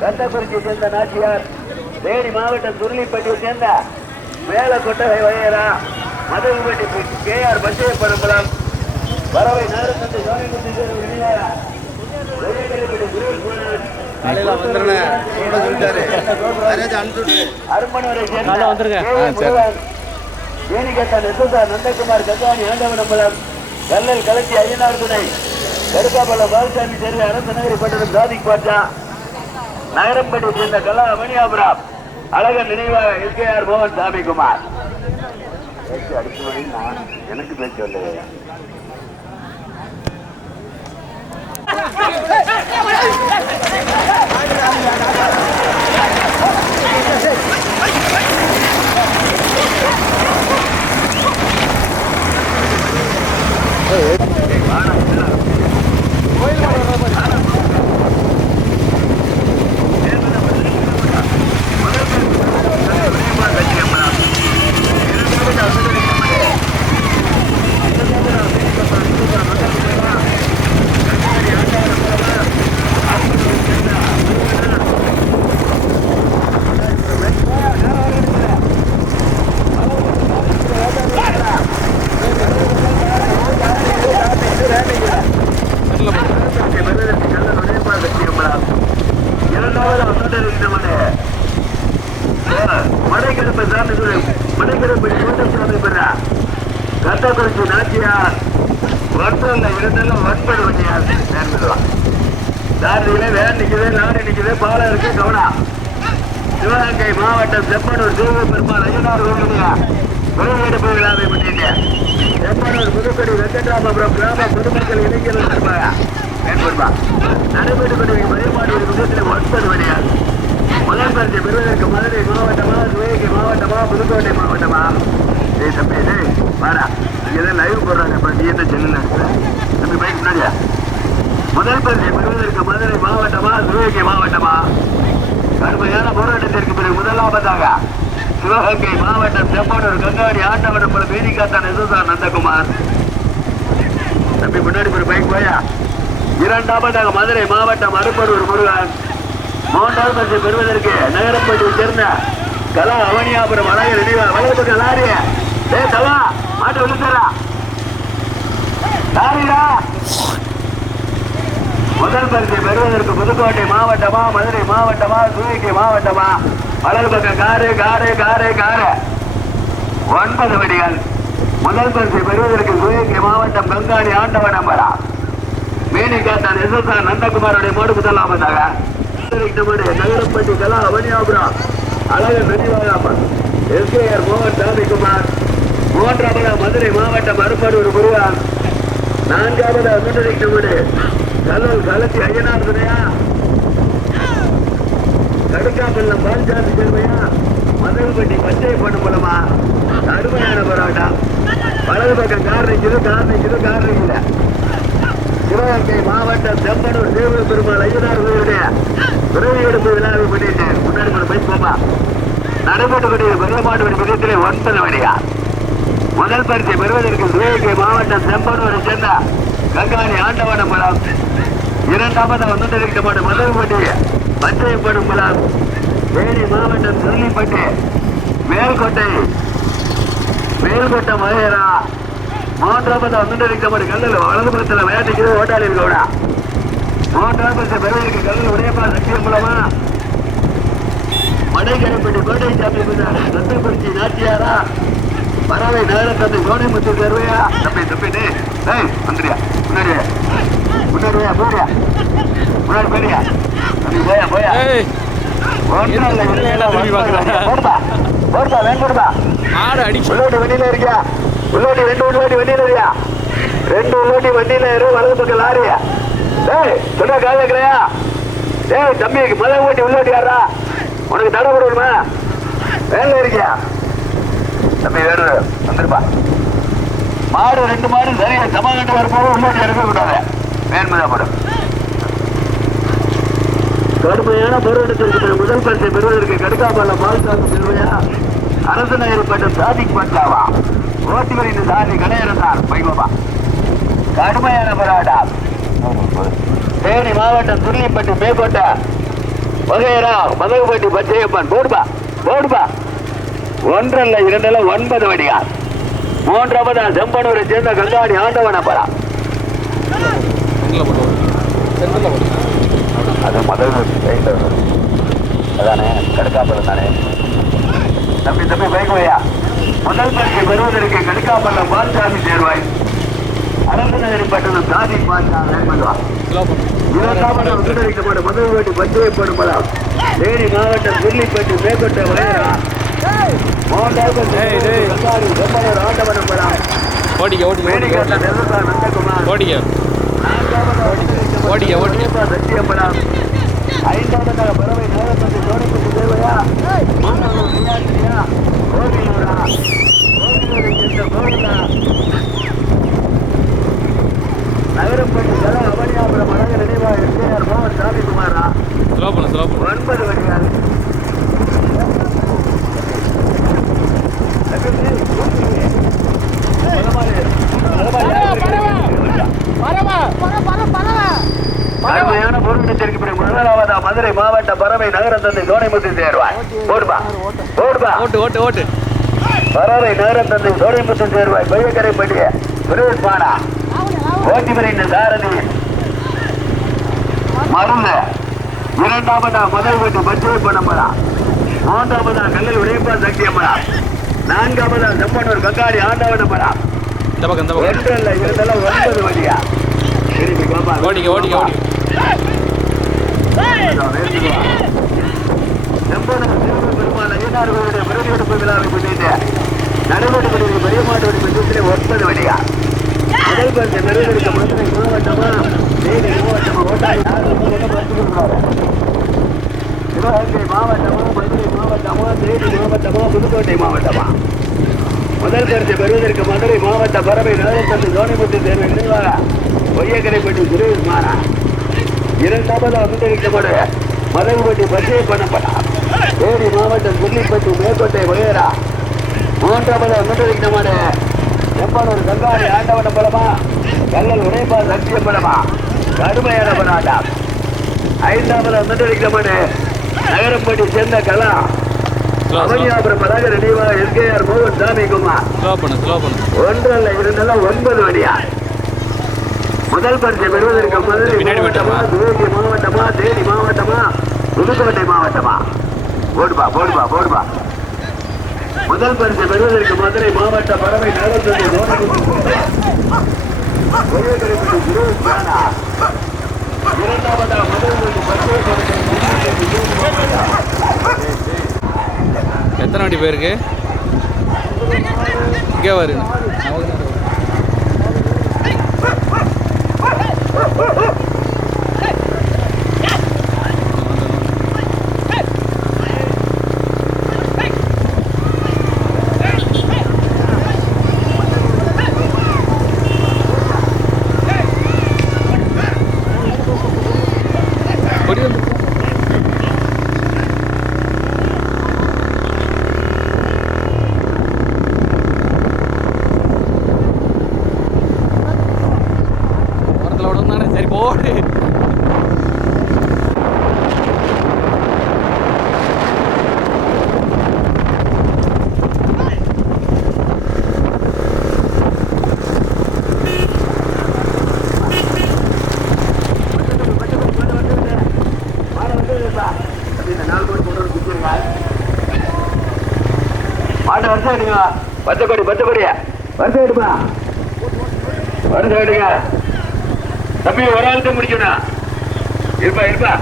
கந்தக்குறிச்சியை சேர்ந்த நாச்சியார், தேனி மாவட்டம் துருளிப்பட்டியை சேர்ந்த மேலக்கொட்டகை வகையரா, மதுரைப்பட்டி KR பச்சைய பரம்பலம், பறவை நேரத்தை நந்தகுமார் கங்காணி ஆண்டவனம்பலம், கல்லல் கலச்சி ஐயனார் துணை, கருக்காப்பள்ளம் பாலசாமி சேர்ந்த அரசு நகரி பட்டணம் சாதிக் பாட்சா, நகரம்பட்டி சேர்ந்த கலா மணியாபுரம் அழகன் நினைவாக SKR மோகன் சாமிக்குமார். எனக்கு பேச்சு இல்லையா? கந்தக்குறிச்சி நாச்சியார் வட்டல்ல இரண்டெல்லாம் வன்பது வண்டியார் நேர்ந்துடலாம். தாண்டியில வேன் நிக்குது, லாரி நிக்குது, பாலம் இருக்கு, கவனா. சிவகங்கை மாவட்டம் செப்பனூர் தேவ பெருமாள் ஐயனார் கோவிலுடைய விரைவெடுப்பு விழாவை முன்னிட்டு செப்பனூர் புதுக்கடி வெங்கட்ராமபுரம் கிராம பொதுமக்கள் இளைஞர்கள் இருப்பாங்க மேற்படுவா நடைபெற்றுக் கொண்டிருக்கும் வழிபாடு விதத்தில் 9 வண்டியார். முதல் பரிசு பெறுவதற்கு மதுரை மாவட்டமா, சிவகங்கை மாவட்டமா, புதுக்கோட்டை மாவட்டமா? லைவ் போடுறாங்க. நீ என்ன செல்லுல தம்பி பைக் முன்னாடியா? முதல் பரிசை பெறுவதற்கு மதுரை மாவட்டமா, சிவகங்கை மாவட்டமா? கடுமையான போராட்டத்திற்கு பிறகு முதலாவதாக சிவகங்கை மாவட்டம் செப்பனூர் கங்காணி ஆண்டவனம்பலம் வேதிகாத்தான் எஸ்எஸ்ஆர் நந்தகுமார். தம்பி முன்னாடி ஒரு பைக் போயா. இரண்டாவதாக மதுரை மாவட்டம் அருப்பரூர் முருகன். மூன்றாவது பரிசை பெறுவதற்கு நகரப்பட்டியை சேர்ந்த கலா அவனியாபுரம் அழகர் நினைவா வலது லாரி தவா மாட்டு விழுந்தாரா லாரிடா. முதல் பரிசை பெறுவதற்கு புதுக்கோட்டை மாவட்டமா, மதுரை மாவட்டமா, சிவகங்கை மாவட்டமா? வலது பக்கம் காரு காரு காரு காரு 9 வண்டிகள். முதல் பரிசை பெறுவதற்கு சிவகங்கை மாவட்டம் கங்காணி ஆண்டவனம்பலா மேனிகாத்தான் எஸ்எஸ்ஆர் நந்தகுமாரோடைய மோடு முதலாவதாக நகரப்பட்டி கலா அவனியாபுரம் அழகர் நினைவாக SKR மோகன் சாமிக்குமார். மூன்றாவதா மதுரை மாவட்டம் அருப்பரூர் முருகன். நான்காவதா முன்னணிக்கு கல்லூர் கலச்சி ஐயனார் துணையா, கடுக்காப்பள்ளம் பால்சாமி சேர்மையா, மதுரைப்பட்டி பச்சை பண்ணு மூலமா கடுமையான போராட்டம். வலது பக்கம் கார் நிற்குது. சிவகங்கை மாவட்டம் செம்பனூர் தேவ பெருமாள் ஐயனார் கோயிலுடைய விரைவு எடுப்பு விழாவை முன்னிட்டு முன்னாடி ஒரு பைக் போமா நடைபெற்றக்கூடிய பெருமாடு விதத்திலே 9 வண்டியா. முதல் பரிசை பெறுவதற்கு சிவகங்கை மாவட்டம் செம்பனூரை சேர்ந்த கங்காணி ஆண்டவனம்பலம். இரண்டாவதாக வந்துண்டிருக்கப்பட்ட மதுரைப்பட்டி பச்சைப்படும் பலம். தேனி மாவட்டம் துருளிப்பட்டி மேல்கோட்டை மகேரா. மூன்றாவதாக வந்துண்டிருக்கப்பட்ட கல்லல் வலது பக்கத்தில் வேட்டைக்கு ஓட்டாளி இருக்கா. மூன்றாவது பரிசை பெறுவதற்கு கல்லல் உடையப்பா சக்தியம் மூலமா மடைக்கரைப்பட்டி கோட்டை சாமி கந்தக்குறிச்சி நாச்சியாரா, பறவை நகரத்தந்தை சோனிமுத்து கருவையா. தம்பி வந்துடியா முன்னாடியா போறியா முன்னாடி போறியா தம்பி போயா உள்ளோட்டி வண்டியில இருக்கியா? உள்ளோட்டி 2 உள்ளோட்டி வண்டியில இருக்கியா? 2 உள்ளோட்டி வண்டியில வலது பக்கம் லாரியா? சொன்ன கால இருக்கிறையா? தம்பி முதல் ஓட்டி உள்ளோட்டி யாரா? உனக்கு தடை போடுமா? வேலை இருக்கியா தம்பி? வேறு வந்துருப்பா. மாடு 2 மாடு சரியா சமகண்டு வரும்போது உள்ளோட்டி இருக்கக்கூடாது. மேன்மதாப்படும் கடுமையான போராட்டத்திற்கு முதல் பரிசை பெறுவதற்கு கடுக்காப்பள்ளம் பால்சாமி செல்வையா, அரசு நகர் பட்டம் சாதிக் பட்டாவா, ஓட்டிகளின் சாதி கடையிறார் பைகோபா கடுமையான போராட்டம். தேனி மாவட்டம் துள்ளிப்பட்டி மேற்கொண்ட வகையரா மதகுப்பட்டி பச்சையப்பன் போடுபா போடுபா. ஒன்றல்ல இரண்டல்ல 9 வடிகால். மூன்றாவதா செம்பனூரை சேர்ந்த கங்காணி ஆண்டவன் அப்பரா. அது முதல் அதானே கடுக்காப்பலம் தானே. தம்பி தம்பி பைக்குவையா முதல் பரிசை பெறுவதற்கு கடுக்காப்பலம் பால்சாமி தேர்வாய் அரசநகரி பட்டணம் சாதி பால்சா வேண்பதுவா. இரண்டாவது உத்தரவிக்கப்பட்ட மதுரைப்பட்டி பச்சையப்படும் பலம் தேனி மாவட்டம் துள்ளிப்பட்டி மேற்கொண்ட வகையரா. மூன்றாவது செம்பனூர் ஆண்டவன் அப்பரா. சத்தியம்பலம். ஐந்தாவதாக பறவை நேரப்பட்டு சோனிப்பட்டு தேவையா கோவிலூரா கோவிலூரை சேர்ந்த கோவிலா நகரப்பட்டு தல அவனியாபுரம் அழக நினைவா எஸ்ஆர் மோகன் சாமிக்குமாரா 9 வடிகால். கடுமையான பொருட்கள் முதலாவதா மதுரை மாவட்ட பறவை நகர தந்தை சோனைமுத்து சேர்வாய் போடுபா போடுபா ஓட்டு பறவை நகர தந்தை சோனைமுத்து சேர்வாய் பையக்கரை பட்டிய பிரதேஷ்மானா ஓட்டிமரின் சாரதி மருந்து. இரண்டாவதா முதல் வீட்டு பச்சை பண்ணம்பரா. மூன்றாவதா கல்லில் உடைப்பா சக்தியம்பரா. நான்காவதா செம்பனூர் கங்காடி ஆண்டவனம்பரா. ஒன்றல்ல இரண்டெல்லாம் 9 வழியா. பெருமாள் ஐயனார்களுடைய விருதுஎடுப்பு விழாவை முன்னிட்டு நடுவடுகளில் பெரிய மாட்டு வடி 9 வழியா. முதல் பரிசு பெறுவதற்கு மதுரை மாவட்டமா தேனி மாவட்டமா ஓட்டாளி சிவகங்கை மாவட்டமா மதுரை மாவட்டமா தேனி மாவட்டமா புதுக்கோட்டை மாவட்டமா. முதல் பரிசு பெறுவதற்கு மதுரை மாவட்ட பறவை நகரத்தந்தை சோனிமுத்து தேர்வு நினைவாக பொய்யக்கரைப்பட்டி சுரேஷ் மாறா. இரண்டாவதாக முன்னெடுக்கப்பட மதகுப்பட்டி பச்சை பண்ணப்பட்டா தேனி மாவட்டம் துள்ளிப்பட்டி மேற்கொட்டை வகையரா. மூன்றாவதாக முன்னெடுக்கப்பட செம்பனூர் கங்காணி ஆண்டவன பலமா கல்லல் உடைப்பா சத்தியம் பலமா கடுமையான போராட்டம். ஐந்தாவதாக முன்னெடுக்கப்பட நகரப்பட்டி சேர்ந்த கலா அவனியாபுரம் அழக நினைவா எஸ்ஆர் மோகன் சாமிக்குமார். ஒன்றல்ல இரண்டல்ல 9 வழியா. முதல் பரிசை பெறுவதற்கு மதுரை மாவட்டமா சிவகங்கை மாவட்டமா தேனி மாவட்டமா புதுக்கோட்டை மாவட்டமா போடுபா போடுபா போடுபா. முதல் பரிசை பெறுவதற்கு மதுரை மாவட்ட பறவை நகரத்தந்தை இரண்டாவதாக எத்தனை வண்டி போயிருக்கு இங்கே வருங்க. பச்சைக்கொடி பச்சைக்கொடியா வருஷம் எடுப்பா வருஷம் எடுங்க தம்பி. ஒரு ஆளுக்கு முடிக்கணும். இருப்பா இருப்பா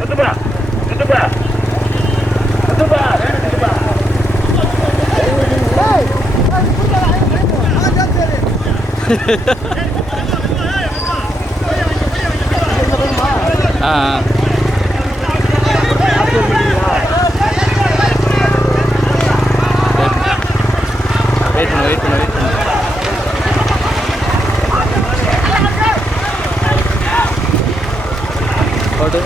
சுத்துப்பா சுத்துப்பா சுத்துப்பா சுத்துப்பா. வெயிட் பண்ணு போட்டு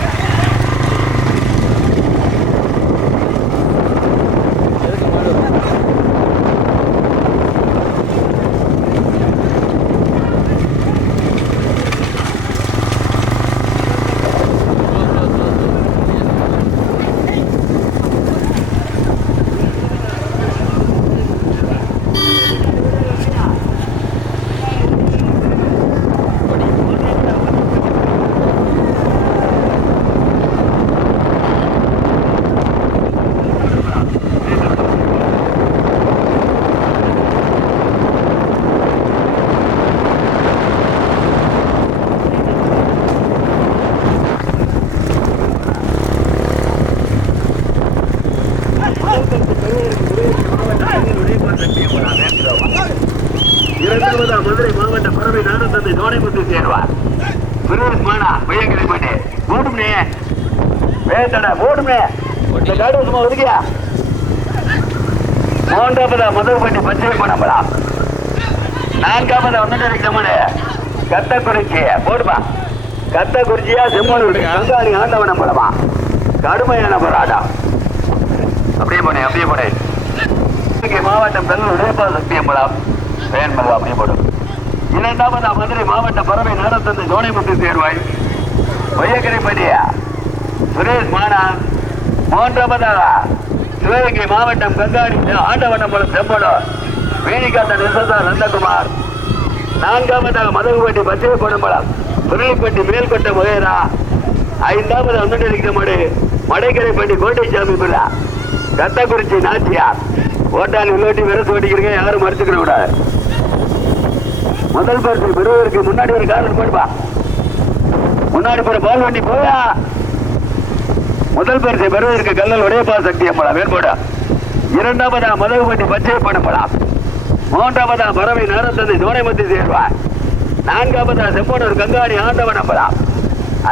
ஓடுமே வேட்டடா ஓடுமே இந்த காடு சும்மா ஒதுக்கியா மூன்றாவதா முதல்பட்டி பச்சை பணம்பலாம் நான்காவதா ஒன்னு கத்த குறிச்சி போடுப்பா கத்த குறிச்சியா செம்மனூர் கங்காளி ஆண்டவனம் படமா கடுமையான போராட்டம் அப்படியே போனேன் மாவட்டம் கல்லூர் உடையப்பா சக்தியம்பலம் வேண்மல்லா அப்படியே போடும் இரண்டாவதா மதுரை மாவட்ட பறவை நடத்தந்த ஜோனைமுத்து தேர்வாய் வையக்கரைப்பட்டியா சுரேஷ் மானா மூன்றாவதாக சிவகங்கை மாவட்டம் கங்காணி ஆண்டவனம்பலம் செம்பலம் வேணிகாந்த நிசதா நந்தகுமார் நான்காவதாக மதகுப்பட்டி பச்சை பொன்னம்பலம் சுரலிப்பட்டி மேல்கொட்ட முகையரா ஐந்தாவது அண்ணன் மடைக்கரைப்பட்டி கோட்டைசாமி பிள்ளை கத்தக்குறிச்சி நாச்சியார் ஓட்டாளி உள்ளோட்டி விரசு ஓட்டிக்கிறீங்க யாரும் மறுத்துக்கிற கூடாது முதல் பரிசு பெறுவதற்கு முன்னாடி ஒரு காரணம் போடுப்பா முன்னாடி போற பால் வண்டி போயா முதல் பரிசை பெறுவதற்கு கல்லல் உடையப்பா சக்தி அம்பலம் வேறுபடா இரண்டாவதா மதகுப்பட்டி பச்சை பணம்பலம் மூன்றாவதா பறவை நரத்தந்தை சோனைமத்தி சேர்வார் நான்காவதா செம்போனூர் கங்காணி ஆண்டவனம்பலம்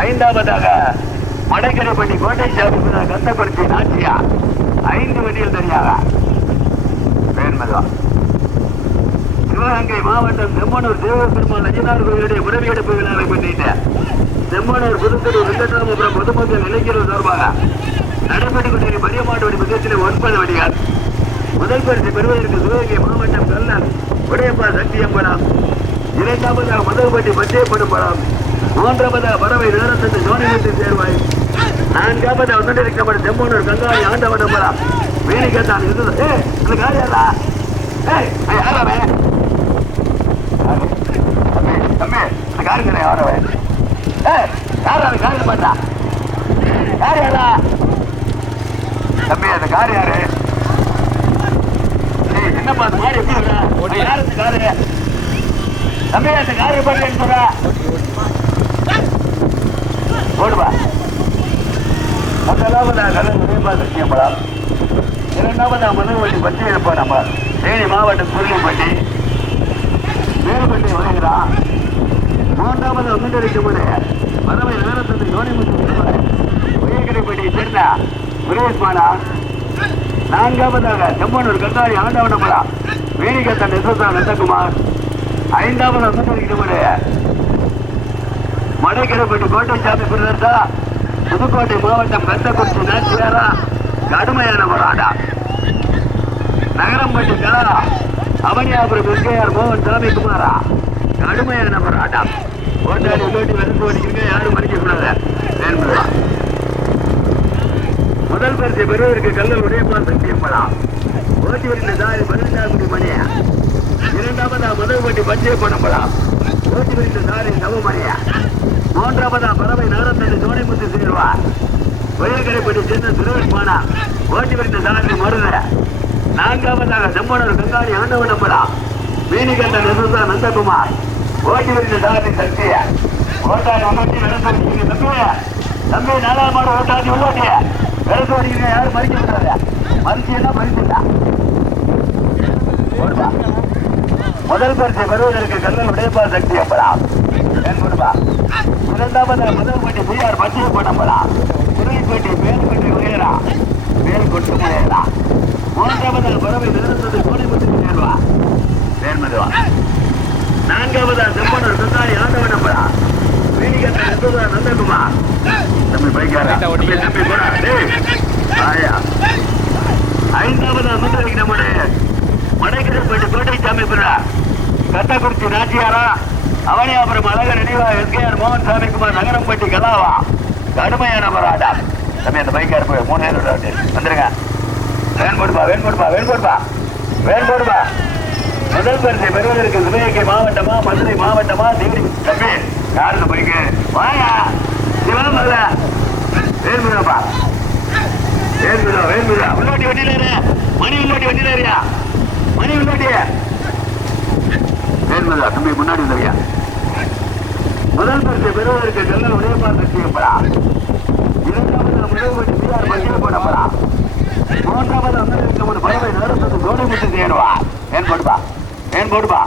ஐந்தாவதாக மடைக்கரைப்பட்டி கோட்டை சாமி கத்தக்குறிச்சி நாச்சியா 5 வண்டியில் தனியாக சிவகங்கை மாவட்டம் செம்மனூர் தேவபெருமாள் அஜினார் கோயிலுடைய உறவியெடுப்பு விழாவை முன்னிட்டு செம்மனூர் புதுக்கடூர் வெங்கடாமபுரம் பொதுமக்கள் இளைஞர்கள் சார்பாக நடைபெற்றுக் கொண்டிருக்கிற பெரிய மாட்டு வடி முகத்தில் 9 வண்டிகள் முதல் பரிசு பெறுவதற்கு சிவகங்கை மாவட்டம் கல்லல் உடையப்பா சக்தி அம்பலம் இரண்டாவதாக மதகுப்பட்டி பச்சை பணம்பலம் மூன்றாவதாக பறவை நேரத்தந்து ஜோனிமுத்து சேர்வாய் நான்காவதாக ஒன்றிருக்கப்பட்ட செம்மனூர் கங்காணி ஆண்டவனம்பலம் வேணிகத்தான் இருந்தது அந்த காரியாரா யாராவே தம்பி இந்த காரியம் யாராவே யாராவது காரியம் பண்ணா யார் யாரா தம்பி அந்த கார் யாரு என்னப்பா அந்த மாதிரி எப்படி யாரு இந்த காரு தம்பி அந்த காரியம் பண்ணேன்னு சொல்ற ஓடுவா முதலாவது சத்தியம்பலம் இரண்டாவது மதுவட்டி பச்சை இருப்போம் நம்ம தேனி மாவட்டம் சுருளிப்பட்டி வேறுபட்டி வருகிறான் மூன்றாவது ஒன்றிருக்கும் பறவை நேரத்தை யோனிமுத்து உயர்கரைப்பட்டியை சேர்ந்த சுரேஷ் மானா நான்காவதாக செம்மனூர் கங்காணி ஆண்டவனம்பலம் வேணிகத்தன் நிசதா நந்தகுமார் ஐந்தாவது ஒன்றிருக்கும் மடைக்கரைப்பட்டி கோட்டைசாமி பிரதர்தா புதுக்கோட்டை மாவட்டம் கத்தக்குறிச்சி நாச்சியாரா கடுமையான போராட்டம் நகரம்பட்டி கலா அவனியாபுரம் எஸ்கேஆர் மோகன் சாமி குமாரா கடுமையான போராட்டம் ஓட்டாளி உள்ளோட்டி வெறுப்பு ஓடிக்கிறீங்க யாரும் மறிக்க கூடாது முதல் பரிசை பெறுவதற்கு கல்லல் உடையப்பா சத்தியம்பலம் ஓட்டி வருகிற தாய் 12 மணியா இரண்டாவதா மதகுப்பட்டி பச்சை பணம்பலம் ஓட்டி வருகிற தாரி நவமணியா மூன்றாவதா பறவை நகரத்தந்தை சோனைமுத்து சேர்வார் உயர்கரைப்பட்டி சேர்ந்த சுரேஷ் மானா ஓட்டி வருகிற தாரி மருத நான்காவதாக செம்மனூர் கங்காணி ஆண்டவனம்பலம் வேணிகண்ட நிசதா நந்தகுமார் ஓட்டி வருகிற தாரி சக்திய ஓட்டாளி உள்ளோட்டி விரசு தம்பி 4ஆம் மாடு ஓட்டாளி உள்ளோட்டிய விரசு ஓடிக்கிறீங்க யாரும் மறிக்க கூடாது மறிச்சியெல்லாம் மறிச்சுட்டா முதல் பரிசை பெறுவதற்கு கல்லல் உடையப்பா சக்தி அம்பலம் இரண்டாவது மதகுப்பட்டி புயார் பச்சை பணம்பலம் சுருளிப்பட்டி மேல்பட்டி உயரா மேல்கொட்டு முயலா மூன்றாவது பறவை நிறுத்தது கோணிமுத்து சேர்வா வேண்மதுவா நான்காவது செம்மனூர் கங்காணி ஆண்டவனம்பலம் வேணிகண்ட நிசதா நந்தகுமார் தம்பி பைக்காரா தம்பி போடா ஆயா ஐந்தாவது முன்னேறி நம்முடைய மடைக்கரைப்பட்டி கோட்டைசாமி பிள்ளை கத்தக்குறிச்சி நாச்சியாரா அவனியாபுரம் அழக நினைவா எஸ்கேஆர் மோகன் சாமி குமார் நகரம்பட்டி கலாவா கடுமையான போராட்டம் தம்பி அந்த பைக்கார் போய் 3 நேரம் வந்துருங்க வேண்போடுப்பா முதல் பரிசை பெறுவதற்கு சிவகங்கை மாவட்டமா மதுரை மாவட்டமா தேனி தம்பி யாருக்கு போய்க்கு வாயா சிவமல்ல வேண்புடாப்பா வேண்புடா உள்ளோட்டி வண்டியில மணி உள்ளோட்டி வண்டியில மணி உள்ளோட்டிய வேண்புடா தம்பி முன்னாடி இல்லையா முதல் பரிசை பெறுவதற்கு கல்லல் உடையப்பா சக்தியம்பலா இரண்டாவது மதகுப்பட்டி பிஆர் பச்சை பணம்பலா மூன்றாவது அண்ணன் பறவை நேரத்துக்கு கோடைமுத்து தேடுவா வேண்போடுப்பா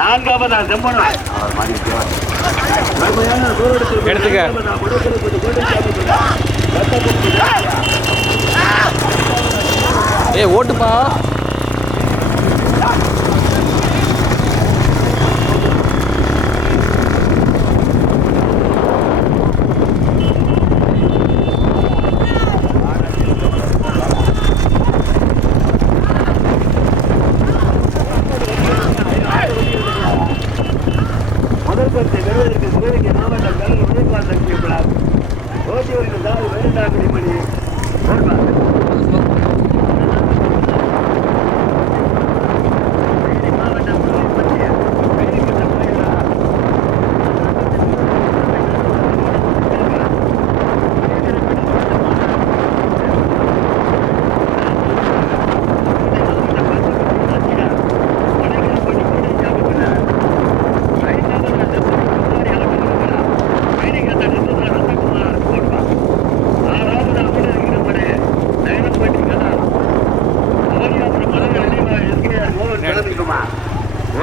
நான்காவது செம்மனூர் எடுத்துக்க. ஏய் ஓட்டுப்பா.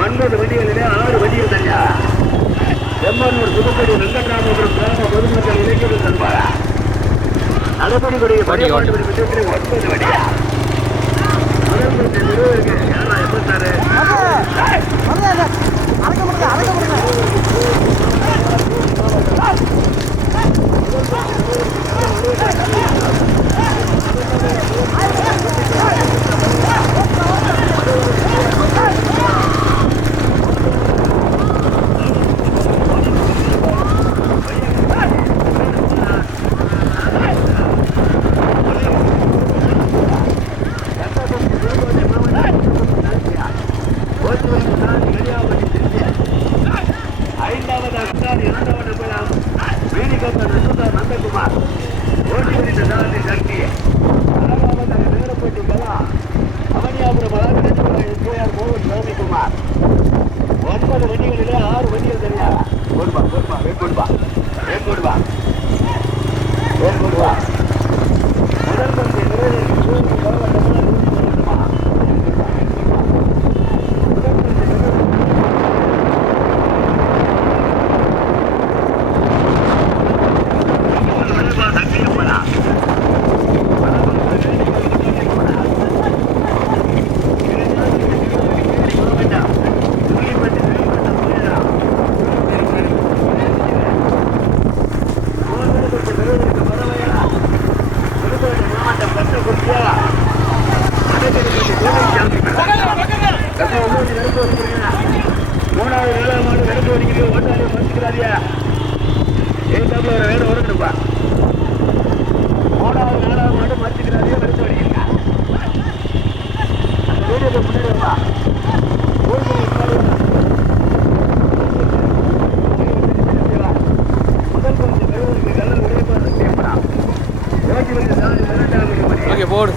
ஒன்பது வண்டிகளிலே 6 வண்டிகள் தனியா செம்மன்னூர் புதுப்படி வெங்கட்ராமபுரம் கிராம பொதுமக்கள் இலக்கிய தன்பாரா நடப்படிக்கூடிய 9 வண்டியா முதல் நிறுவனருக்கு யாரா எப்பத்தாரு நந்தகுமார் ஓட்டி சக்தி நேரப்பட்டி கலா அவனியாபுரம் மோகன் சாமிக்குமார் 9 வண்டிகளிலே 6 வண்டிகள் தனியா கொடுப்பா முதல் பந்தி ஓகே போடு.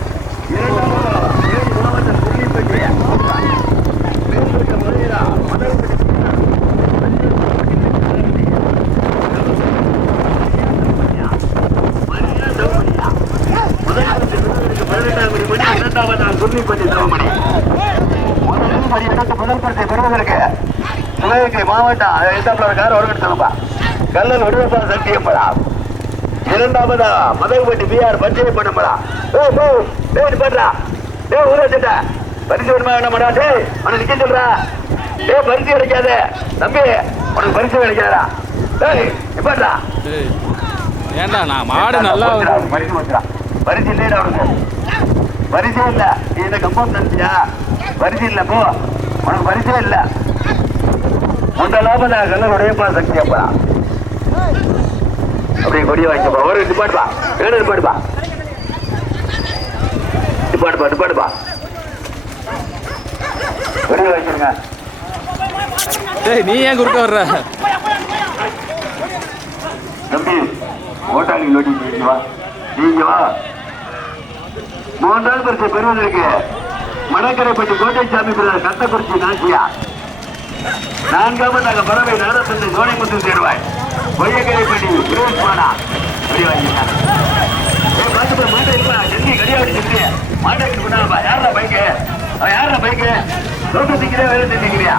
கல்லல் வடிவப்பா சத்தியப்படா இரண்டாவதா மதகுபட்டி பிஆர் பஞ்சை பண்ணப்படா பண்றா ஊரா பரிசு வேணுமா வேணாமடா உனக்கு நிக்க சொல்றா பரிசு கிடைக்காத தம்பி உனக்கு பரிசு கிடைக்காதா இப்படா ஏண்டா நான் மாடு நல்லா பரிசு வச்சுடா பரிசு இல்லையா உனக்கு பரிசே இல்ல நீ இந்த கம்பம் நினைச்சியா பரிசு இல்ல போ உனக்கு பரிசே இல்ல முதலாவதா கல்லல் உடையப்பா சக்தியப்படா அப்படியே கொடிய வாங்கிப்பா ஒரு டிபார்ட்பா வேணும் டிபார்ட்பா கொடிய வாங்கிருங்க. நீ ஏன் குறுக்க வர்ற தம்பி ஓட்டாளி ஓட்டி நீங்க வா 3ஆவது பரிசை பெறுவதற்கு மணக்கரைப்பட்டி கோட்டைசாமி பிள்ளை கட்டக்குறிச்சி நாச்சியா 4ஆவதாக பறவை நாடசந்தை சோனைமுத்து சேர்வாய் பொய்யக்கரைப்பட்டி விரோஸ்மானா மாட்டேக்கு பண்ணாப்பா யாரா பைக்கு தோட்டத்துக்கிறே வேலை செஞ்சுக்கிறியா